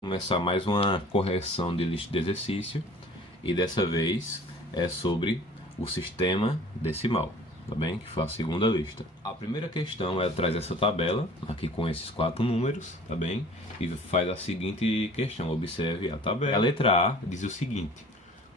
Começar mais uma correção de lista de exercício e dessa vez é sobre o sistema decimal, tá bem? Que foi a segunda lista. A primeira questão traz essa tabela aqui com esses 4 números, tá bem? E faz a seguinte questão, observe a tabela. A letra A diz o seguinte: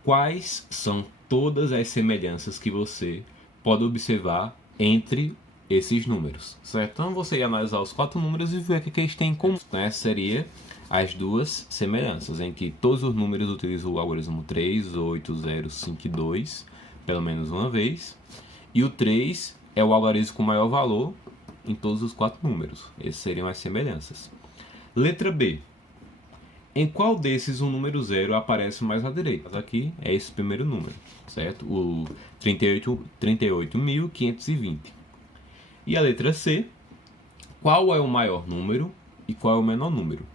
quais são todas as semelhanças que você pode observar entre esses números, certo? Então você ia analisar os 4 números e ver o que eles têm em comum. Então essa seria as duas semelhanças, em que todos os números utilizam o algarismo 3, 8, 0, 5 e 2, pelo menos uma vez. E o 3 é o algarismo com maior valor em todos os 4 números. Essas seriam as semelhanças. Letra B. Em qual desses o número 0 aparece mais à direita? Aqui é esse primeiro número, certo? O 38.520. E a letra C. Qual é o maior número e qual é o menor número?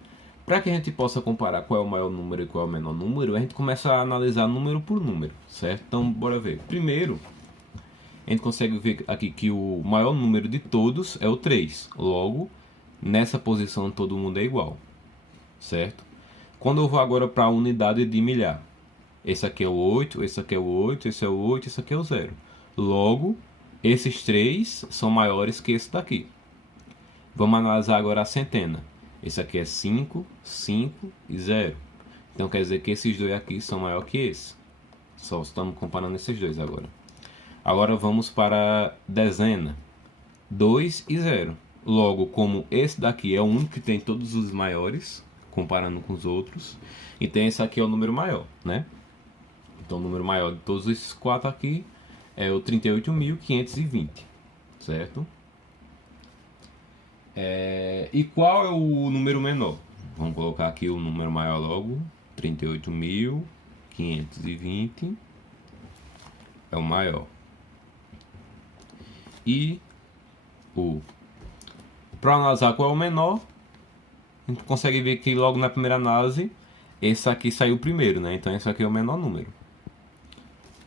Para que a gente possa comparar qual é o maior número e qual é o menor número, a gente começa a analisar número por número, certo? Então, bora ver. Primeiro, a gente consegue ver aqui que o maior número de todos é o 3. Logo, nessa posição todo mundo é igual, certo? Quando eu vou agora para a unidade de milhar, esse aqui é o 8, esse aqui é o 8, esse é o 8, esse aqui é o 0. Logo, esses 3 são maiores que esse daqui. Vamos analisar agora a centena. Esse aqui é 5, 5 e 0. Então quer dizer que esses dois aqui são maiores que esse. Só estamos comparando esses dois agora. Agora vamos para a dezena. 2 e 0. Logo, como esse daqui é o único que tem todos os maiores, comparando com os outros, então esse aqui é o número maior, né? Então o número maior de todos esses 4 aqui é o 38.520, certo? E qual é o número menor? Vamos colocar aqui o número maior logo. 38.520 é o maior. E para analisar qual é o menor, a gente consegue ver que logo na primeira análise esse aqui saiu primeiro, né? Então esse aqui é o menor número,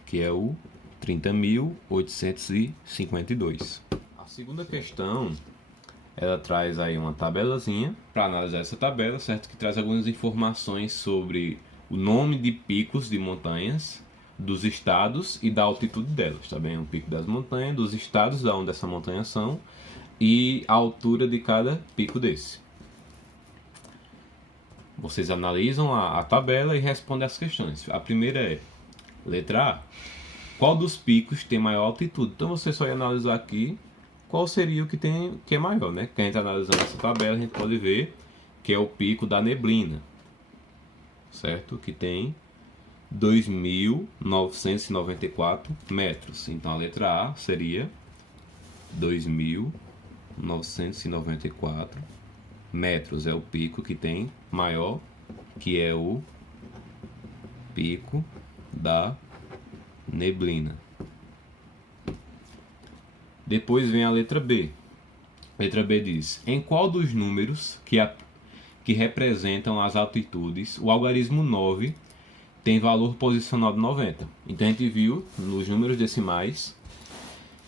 que é o 30.852. A segunda questão, ela traz aí uma tabelazinha para analisar essa tabela, certo? Que traz algumas informações sobre o nome de picos de montanhas, dos estados e da altitude delas, tá bem? O pico das montanhas, dos estados da onde essa montanha são e a altura de cada pico desse. Vocês analisam a tabela e respondem as questões. A primeira é, letra A. Qual dos picos tem maior altitude? Então você só ia analisar aqui qual seria o que é maior, né? Quem está analisando essa tabela, a gente pode ver que é o pico da neblina, certo? Que tem 2.994 metros. Então a letra A seria 2.994 metros. É o pico que tem maior, que é o pico da neblina. Depois vem a letra B. A letra B diz: em qual dos números que representam as altitudes o algarismo 9 tem valor posicional de 90? Então a gente viu nos números decimais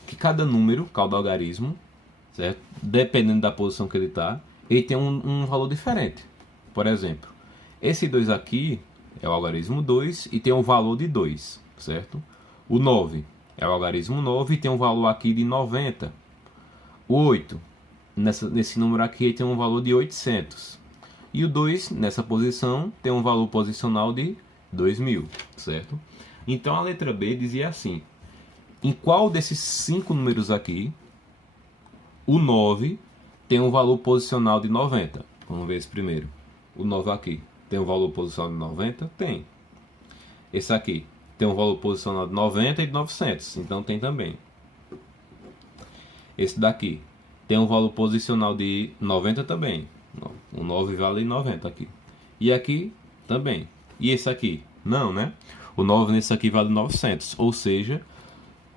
que cada número, cada algarismo, certo? Dependendo da posição que ele está, ele tem um valor diferente. Por exemplo, esse 2 aqui é o algarismo 2 e tem um valor de 2, certo? O 9 é o algarismo 9 e tem um valor aqui de 90. O 8, nesse número aqui, tem um valor de 800. E o 2, nessa posição, tem um valor posicional de 2000, certo? Então a letra B dizia assim: em qual desses 5 números aqui, o 9 tem um valor posicional de 90? Vamos ver esse primeiro. O 9 aqui tem um valor posicional de 90? Tem. Esse aqui tem um valor posicional de 90 e de 900, então tem também. Esse daqui tem um valor posicional de 90 também. O 9 vale 90 aqui. E aqui também. E esse aqui? Não, né? O 9 nesse aqui vale 900. Ou seja,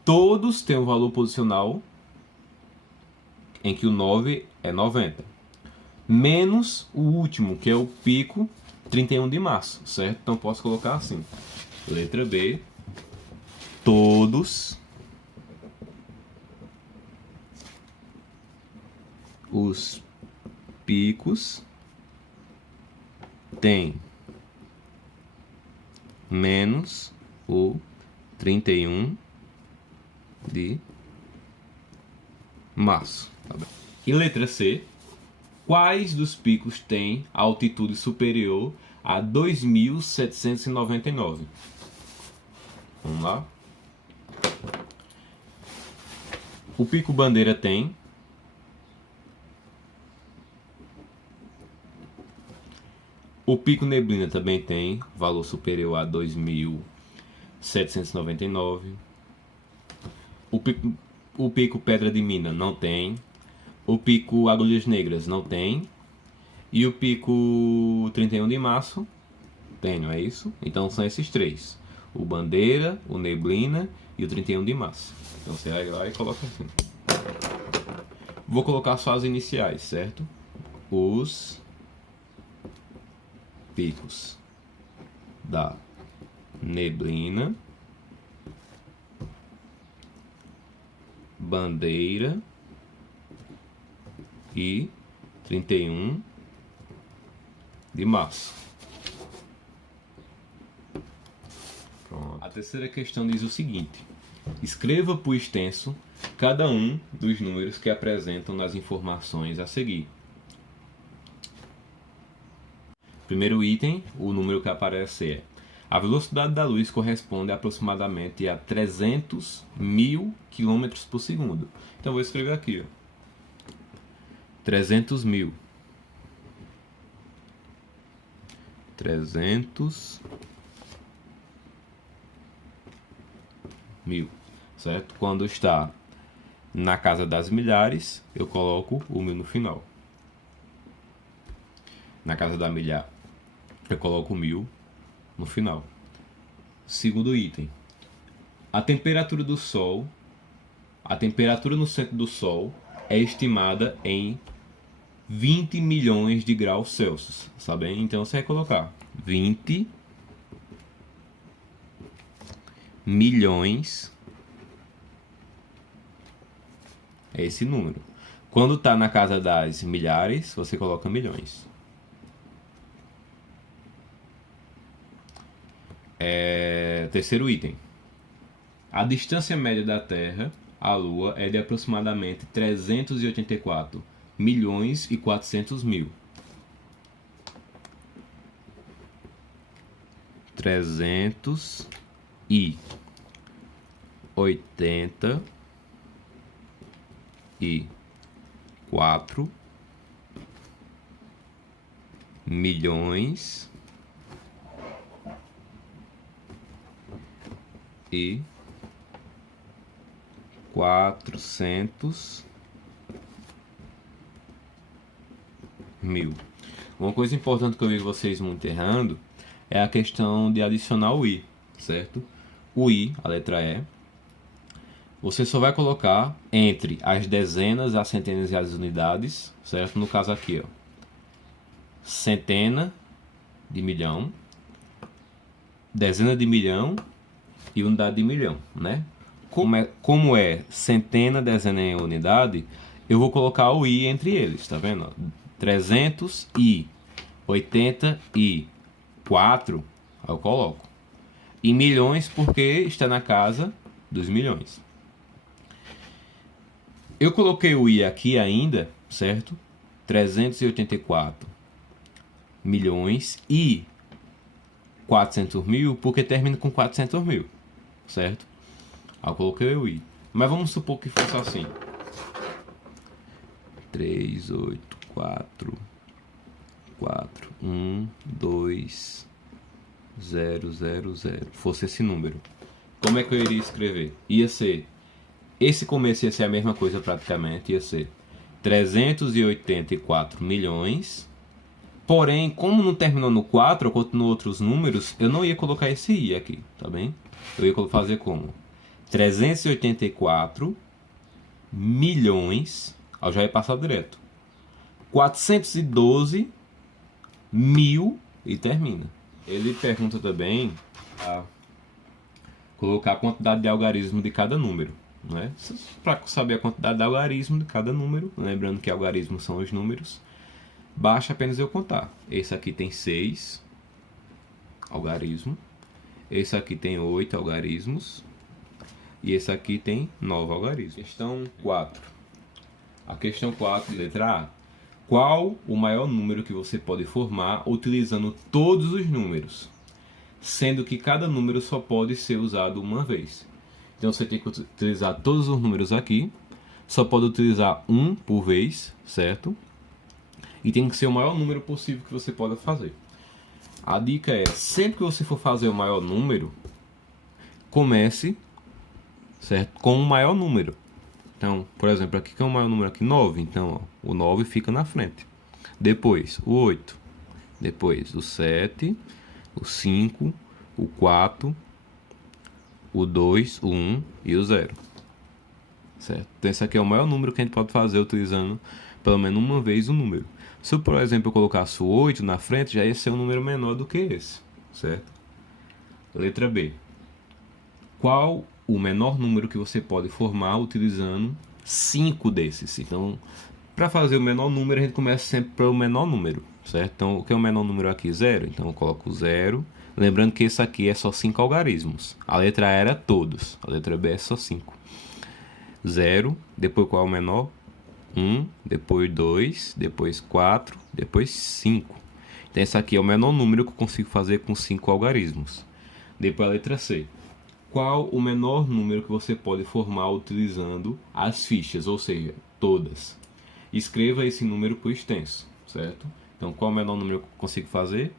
todos têm um valor posicional em que o 9 é 90. Menos o último, que é o pico 31 de março, certo? Então posso colocar assim. Letra B. Todos os picos tem menos o 31 de março. Tá bem? E letra C. Quais dos picos têm altitude superior a 2.799? Vamos lá. O Pico Bandeira tem. O Pico Neblina também tem valor superior a 2.799. O Pico Pedra de Mina não tem. O Pico Agulhas Negras não tem. E o Pico 31 de Março tem, não é isso? Então são esses três: o Bandeira, o Neblina e o 31 de Março. Então você vai lá e coloca assim. Vou colocar só as iniciais, certo? Os picos da Neblina, Bandeira e 31 de março. Pronto. A terceira questão diz o seguinte: escreva por extenso cada um dos números que apresentam nas informações a seguir. Primeiro item, o número que aparece é: a velocidade da luz corresponde aproximadamente a 300.000 km por segundo. Então eu vou escrever aqui, ó. 300.000. 300.000, certo? Quando está na casa das milhares, eu coloco o 1000 no final. Na casa da milhar, eu coloco o 1000 no final. Segundo item, a temperatura do Sol, a temperatura no centro do Sol é estimada em 20 milhões de graus Celsius, sabe? Então você vai colocar 20 milhões, é esse número. Quando está na casa das milhares, você coloca milhões. Terceiro item, a distância média da Terra à Lua é de aproximadamente 384 milhões e 400 mil. 384 milhões e 400 mil. Uma coisa importante que eu vi vocês muito errando é a questão de adicionar o i, certo? O i, a letra E, você só vai colocar entre as dezenas, as centenas e as unidades, certo? No caso aqui, ó, centena de milhão, dezena de milhão e unidade de milhão, né? Como é centena, dezena e unidade, eu vou colocar o i entre eles, tá vendo? 384, eu coloco. E milhões porque está na casa dos milhões. Eu coloquei o i aqui ainda, certo? 384 milhões e 400 mil porque termina com 400 mil, certo? Aí eu coloquei o i. Mas vamos supor que fosse assim: 3, 8, 4, 4, 1, 2, 0, 0, 0. Fosse esse número. Como é que eu iria escrever? Ia ser, esse começo ia ser a mesma coisa praticamente, ia ser 384 milhões. Porém, como não terminou no 4, ou continuou outros números, eu não ia colocar esse i aqui, tá bem? Eu ia fazer como 384 milhões, eu já ia passar direto, 412 mil e termina. Ele pergunta também a colocar a quantidade de algarismo de cada número, né? Para saber a quantidade de algarismo de cada número, lembrando que algarismos são os números, basta apenas eu contar. Esse aqui tem 6 algarismo. Esse aqui tem 8 algarismos. E esse aqui tem 9 algarismos. Questão 4. A questão 4, letra A. Qual o maior número que você pode formar utilizando todos os números, sendo que cada número só pode ser usado uma vez? Então você tem que utilizar todos os números aqui, só pode utilizar um por vez, certo? E tem que ser o maior número possível que você pode fazer. A dica é, sempre que você for fazer o maior número, comece, certo, com o maior número. Então, por exemplo, aqui que é o maior número aqui, 9. Então, ó, o 9 fica na frente. Depois, o 8. Depois, o 7, o 5, o 4, o 2, o 1 e o 0. Certo? Então, esse aqui é o maior número que a gente pode fazer utilizando pelo menos uma vez o número. Se, por exemplo, eu colocasse o 8 na frente, já ia ser um número menor do que esse. Certo? Letra B. Qual o menor número que você pode formar utilizando 5 desses? Então, para fazer o menor número, a gente começa sempre pelo menor número, certo? Então, o que é o menor número aqui? 0. Então, eu coloco 0. Lembrando que esse aqui é só 5 algarismos. A letra A era todos. A letra B é só 5. 0. Depois, qual é o menor? 1. Depois 2. Depois 4. Depois 5. Então, esse aqui é o menor número que eu consigo fazer com 5 algarismos. Depois, a letra C. Qual o menor número que você pode formar utilizando as fichas, ou seja, todas? Escreva esse número por extenso, certo? Então, qual o menor número que eu consigo fazer?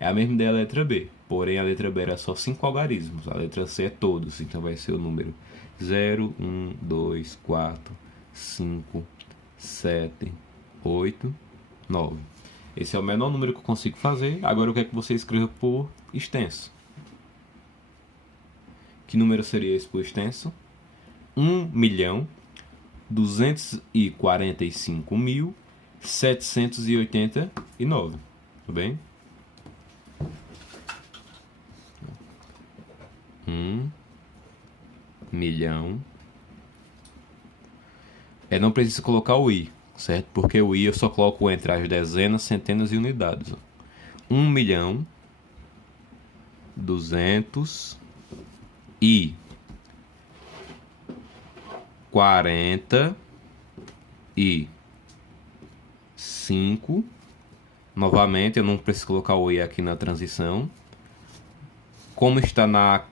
É a mesma ideia da letra B, porém a letra B era só 5 algarismos, a letra C é todos, então vai ser o número 0, 1, 2, 4, 5, 7, 8, 9. Esse é o menor número que eu consigo fazer. Agora eu quero que você escreva por extenso. Que número seria esse por extenso? 1.245.789. Tudo bem? 1 milhão. Não precisa colocar o i, certo? Porque o i eu só coloco entre as dezenas, centenas e unidades. 1.245. Novamente, eu não preciso colocar o i aqui na transição. Como está na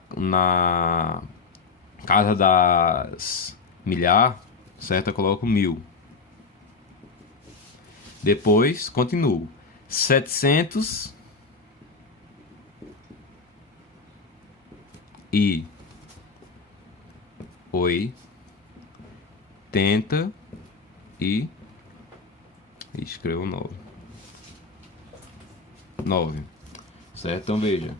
casa das milhar, certo? Eu coloco 1000. Depois, continuo. 700 e 80 e escrevo 9. Certo? Então veja.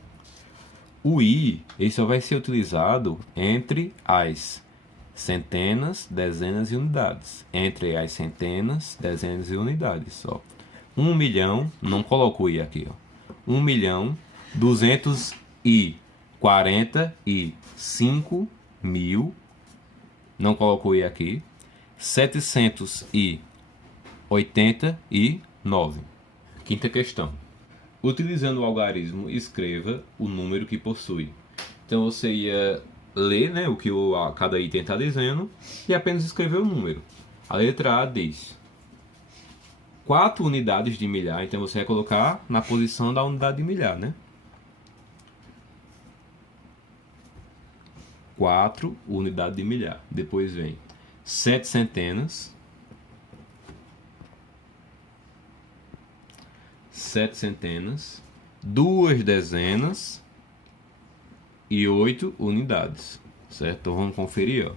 O i, ele só vai ser utilizado entre as centenas, dezenas e unidades. Entre as centenas, dezenas e unidades. Ó. 1 milhão, não coloco o i aqui. Ó. 1.245.000, não coloco o i aqui. 789. Quinta questão. Utilizando o algarismo, escreva o número que possui. Então você ia ler, né, o que cada item está dizendo e apenas escrever o número. A letra A diz 4 unidades de milhar, então você vai colocar na posição da unidade de milhar, né? 4 unidades de milhar. Depois vem 7 centenas. 7 centenas, 2 dezenas e 8 unidades, certo? Então vamos conferir, ó.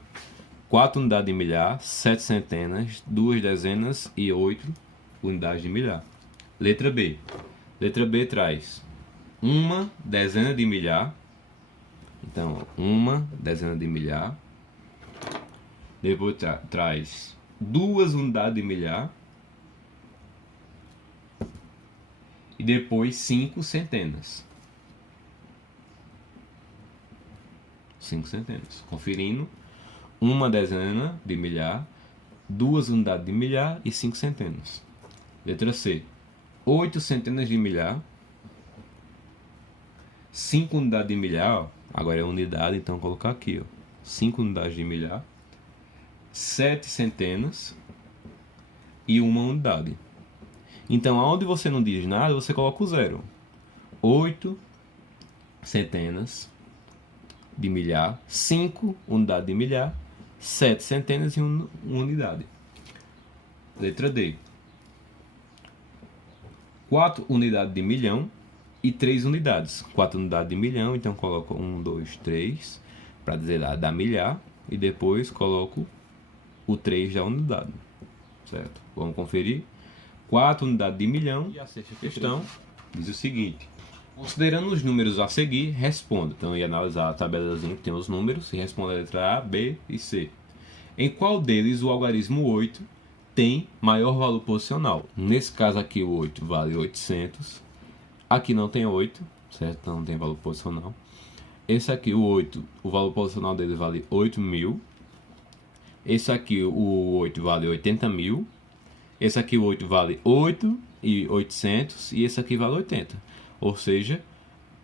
4 unidades de milhar, 7 centenas, 2 dezenas e 8 unidades de milhar. Letra B. Letra B traz uma dezena de milhar. Então, uma dezena de milhar. Depois traz 2 unidades de milhar. E depois 5 centenas. 5 centenas. Conferindo. Uma dezena de milhar, 2 unidades de milhar e 5 centenas. Letra C. 8 centenas de milhar, 5 unidades de milhar, ó, agora é unidade, então vou colocar aqui, ó, 5 unidades de milhar, 7 centenas e uma unidade. Então, aonde você não diz nada, você coloca o zero. 8 centenas de milhar, 5 unidades de milhar, 7 centenas e uma unidade. Letra D. 4 unidades de milhão e 3 unidades. 4 unidades de milhão, então coloco 1, 2, 3, para dizer lá, da milhar, e depois coloco o 3 da unidade. Certo? Vamos conferir. 4 unidades de milhão. E a sexta questão diz o seguinte: considerando os números a seguir, responda. Então, eu ia analisar a tabelazinha que tem os números e responda a letra A, B e C. Em qual deles o algarismo 8 tem maior valor posicional? Nesse caso aqui, o 8 vale 800. Aqui não tem 8, certo? Então não tem valor posicional. Esse aqui, o 8, o valor posicional dele vale 8.000. Esse aqui, o 8, vale 80.000. Esse aqui, o 8, vale 8.800. E esse aqui vale 80. Ou seja,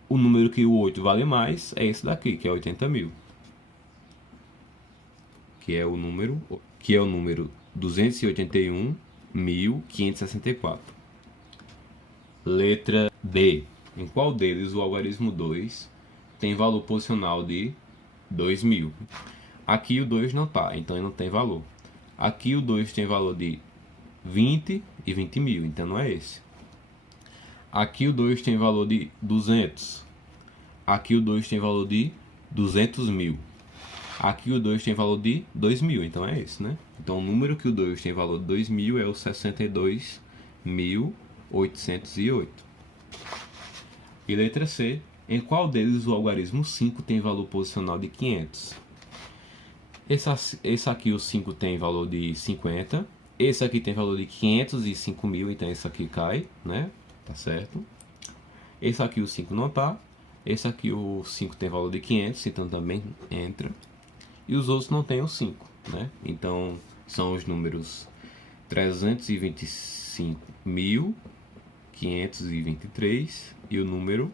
o número que o 8 vale mais é esse daqui, que é 80.000. Que é o número 281.564. Letra D. Em qual deles o algarismo 2 tem valor posicional de 2.000? Aqui o 2 não tá, então ele não tem valor. Aqui o 2 tem valor de 20 e 20.000, então não é esse. Aqui o 2 tem valor de 200. Aqui o 2 tem valor de 200.000. Aqui o 2 tem valor de 2.000, então é esse, né? Então o número que o 2 tem valor de 2.000 é o 62.808. E letra C. Em qual deles o algarismo 5 tem valor posicional de 500? Esse aqui, o 5, tem valor de 50. Esse aqui tem valor de 505.000, então esse aqui cai, né? Tá certo. Esse aqui, o 5, não tá. Esse aqui, o 5, tem valor de 500, então também entra. E os outros não tem o 5, né? Então são os números 325.523 e o número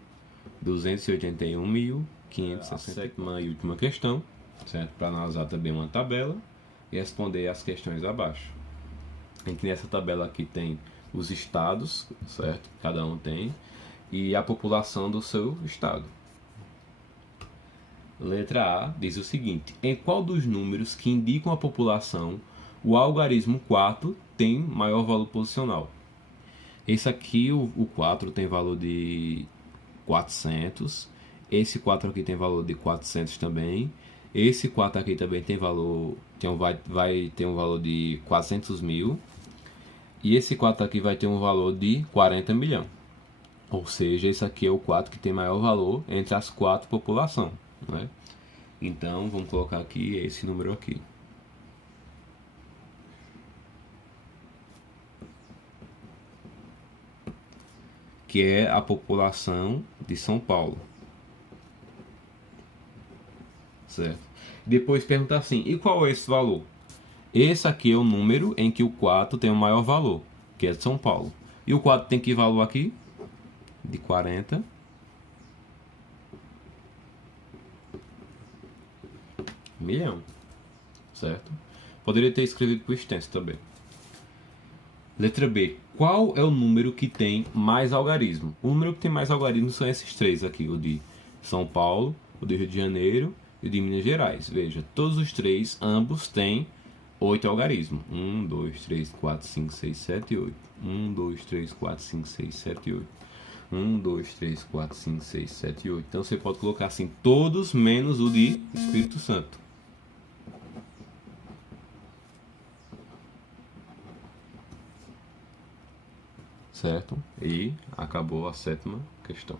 281.560. A sétima e última questão, certo? Para analisar também uma tabela e responder as questões abaixo. Aqui nessa tabela aqui tem os estados, certo? Cada um tem, e a população do seu estado. Letra A diz o seguinte: em qual dos números que indicam a população o algarismo 4 tem maior valor posicional? Esse aqui, o 4, tem valor de 400. Esse 4 aqui tem valor de 400 também. Esse 4 aqui também tem valor, vai ter um valor de 400.000. E esse 4 aqui vai ter um valor de 40 milhões. Ou seja, esse aqui é o 4 que tem maior valor entre as 4 populações, né? Então, vamos colocar aqui esse número aqui. Que é a população de São Paulo. Certo? Depois pergunta assim, e qual é esse valor? Esse aqui é o número em que o 4 tem o maior valor, que é de São Paulo. E o 4 tem que valor aqui? De 40 milhão. Certo? Poderia ter escrevido por extenso também. Letra B. Qual é o número que tem mais algarismo? O número que tem mais algarismo são esses três aqui. O de São Paulo, o de Rio de Janeiro e o de Minas Gerais. Veja, todos os três, ambos têm 8 algarismos. 1, 2, 3, 4, 5, 6, 7 e 8. 1, 2, 3, 4, 5, 6, 7 e 8. 1, 2, 3, 4, 5, 6, 7 e 8. Então você pode colocar assim, todos menos o de Espírito Santo. Certo? E acabou a sétima questão.